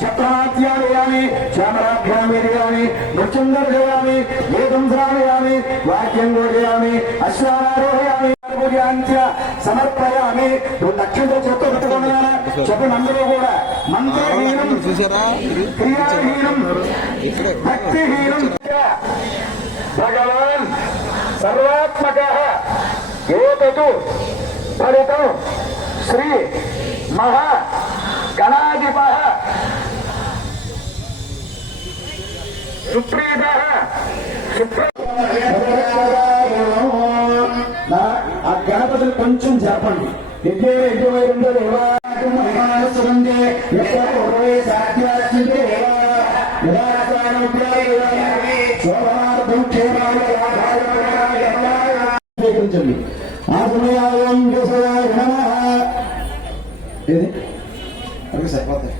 చక్రాధ్యాయామి చామరాభ్యామి మృత్యుంగర్జయామి వేదంధ్రామయామి వాక్యం గోజయామి అశ్వారోహయామి సమర్పయామి. లక్ష్యంతో చెప్తూ పెట్టుకున్నాను చెప్పండి అందరూ కూడా. మంత్రహీనం క్రియాహీనం భక్తిహీనం భగవాన్ సర్వాత్మక ఏతు ఫలితం శ్రీ మహా గణాధిప సుప్రీత ఆ గణపతిని కొంచెం జరపండి. స్వీకరించండి. ఆ సమయాయం సరిపోతాయి.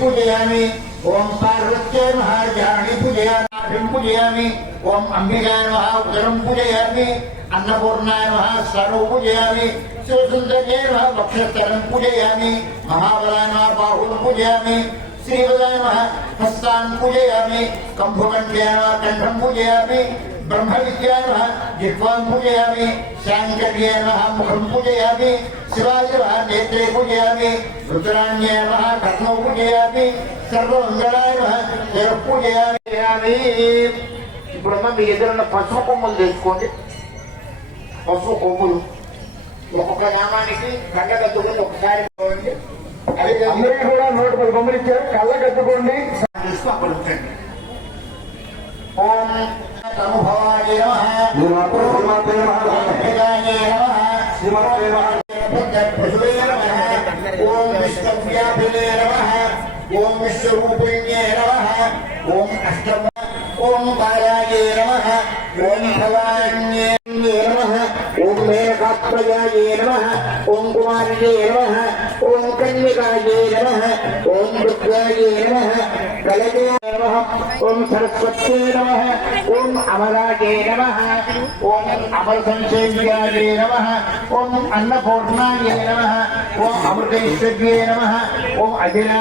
पूजयामि ओम पार्वत्यै नमः जानि पूजयामि ओम अंबिकाय नमः उदरं पूजयामि अन्नपूर्णाय नमः स्तनौ पूजयामि शिवसुन्दर्यै नमः वक्षस्थलं पूजयामि महाबलाय नमः बाहुं पूजयामि श्रीवदाय नमः हस्तान् पूजयामि कंभुकण्ठ्याय नमः कण्ठं पूजयामि ब्रह्मविद्याय नमः जिह्वां पूजयामि शाङ्कर्याय नमः मुखं पूजयामि शिवाय नमः नेत्रे पूजयामि रुद्राण्याय नमः कर्णौ पूजयामि सर्वमङ्गलाय नमः शिरः पूजयामि. ఇప్పుడమ్మా మీ ఎదురున్న పసుపు కొమ్ములు తెచ్చుకోండి. పసుపు కొమ్ములు ఒక్కొక్క నామానికి కళ్ళగద్దుకుని ఒకసారి అందరూ కూడా 110 కొమ్ములు ఇచ్చారు. కళ్ళగద్దుకోండి. తీసుకుంటండి. ఓం తనుభవాయ నమః శ్రీమాత్రే నమః ఓం విష్ణవ్యాపినే నమః ఓం విశ్వరూపిణ్యే నమః ఓం అష్టమ ఓం బాలాయే నమః ఓం భవాన్యే నమః ఓం మేఘాత్మజాయే నమః ఓం కుమార్యే నమః ఓం కన్యకాయే నమః ఓం దుర్గాయే నమః కలగే నమః ఓం సరస్వత్యే నమః ఓం అమలాయే నమః ఓం అమర సంసేవ్యాయే నమః ఓం అన్నపూర్ణాయే నమః ఓం అమృతైశ్వర్యే నమః ఓం అజినా